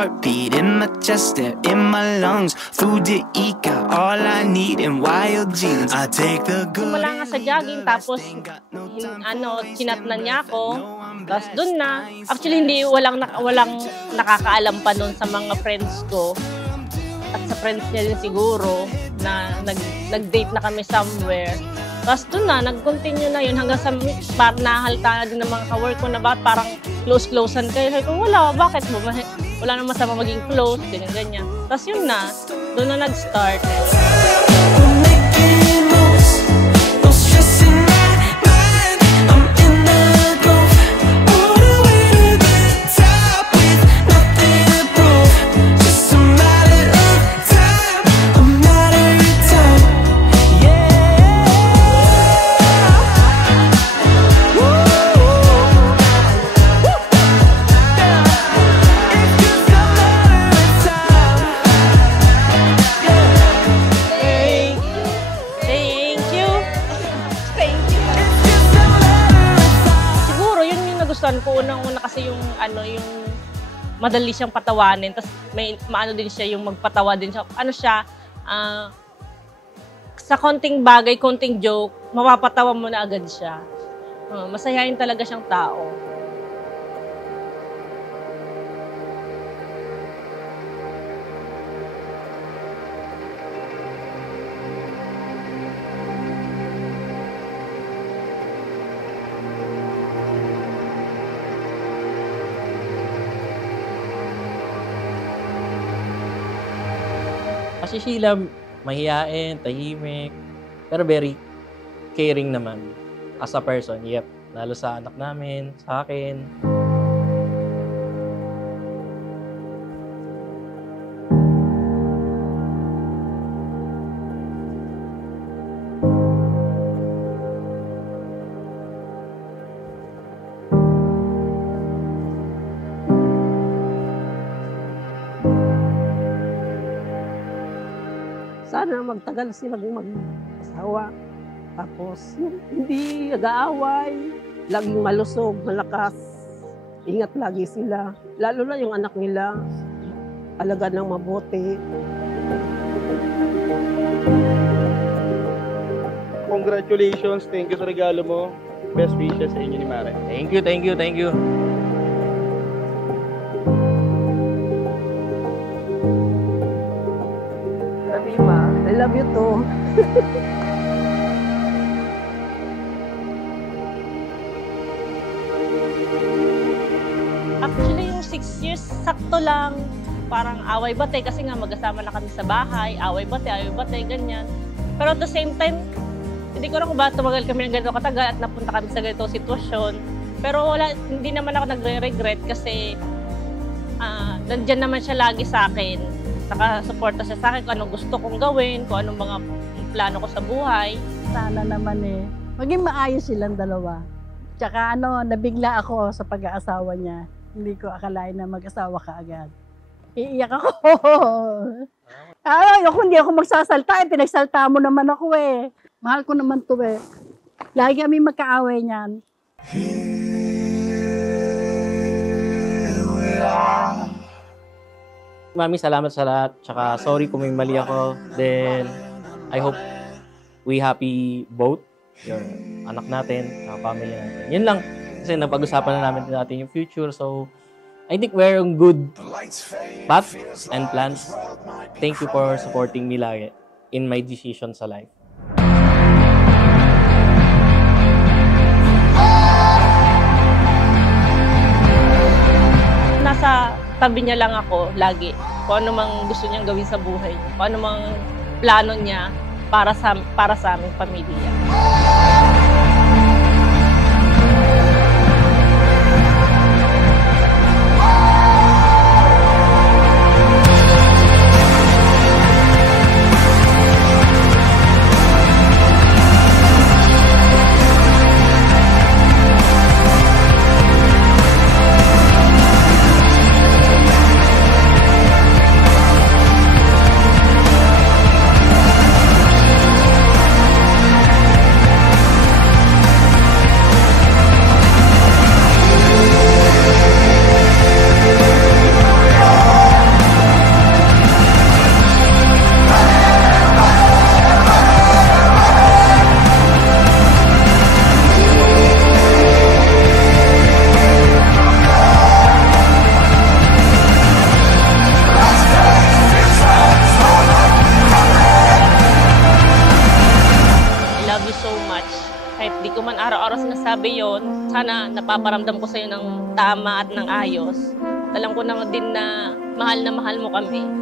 heartbeat in my chest, air in my lungs. Food to eat, got all I need, and wild jeans. I take the good. Simula nga sa jogging, tapos chinat na niya ako. Tapos dun na. Actually, walang nakakaalam pa nun sa mga friends ko. At sa friends niya din siguro na nag-date na kami somewhere. Tapos doon na, nag-continue na yun hanggang sa nahalta na din ng mga ka-work ko na parang close-closean kayo. Sabi ko, wala, bakit mo? Wala naman masama maging close, ganyan-ganyan. Tapos yun na, doon na nag-start. Ko unang-una kasi yung madali siyang patawanin, tapos may maano din siya yung magpatawa din siya. Sa konting bagay, konting joke, mapapatawa mo na agad siya. Masayahin talaga siyang tao. Si Sheila, mahiyain, tahimik, pero very caring naman as a person. Yep, lalo sa anak namin, sa akin. Sana magtagal silang mag-asawa. Tapos, hindi nag-aaway. Laging malusog, malakas. Ingat lagi sila. Lalo na yung anak nila. Alaga ng mabuti. Congratulations. Thank you sa regalo mo. Best wishes sa inyo ni Mare. Thank you, thank you, thank you. I love you too. Actually, yung 6 years, sakto lang. Parang away-batay kasi nga mag-asama na kami sa bahay. Away-batay, ganyan. Pero at the same time, hindi ko lang kung bakit tumagal kami ng ganito katagal at napunta kami sa ganitong sitwasyon. Pero hindi naman ako nagre-regret kasi nandyan naman siya lagi sa akin. Nakasuporta siya sa akin kung anong gusto kong gawin, kung anong mga plano ko sa buhay. Sana naman maging maayos silang dalawa. Tsaka nabigla ako sa pag-aasawa niya. Hindi ko akalain na mag-asawa ka agad. Iiyak ako. Hindi ako magsasalta. Pinagsalta mo naman ako Mahal ko naman to Lagi kami magkaaway niyan. Mami, salamat sa lahat. Tsaka sorry kung may mali ako. Then, I hope we happy both. Yung anak natin, sa family natin. Yun lang. Kasi napag-usapan na natin yung future. So, I think we're on good path and plans. Thank you for supporting me lagi in my decision sa life. Nasa tabi niya lang ako lagi. Kung ano mang gusto niyang gawin sa buhay. Kung ano mang plano niya para sa aming pamilya. sinabi yon, sana napaparamdam ko sa'yo ng tama at ng ayos. Alam ko naman din na mahal mo kami.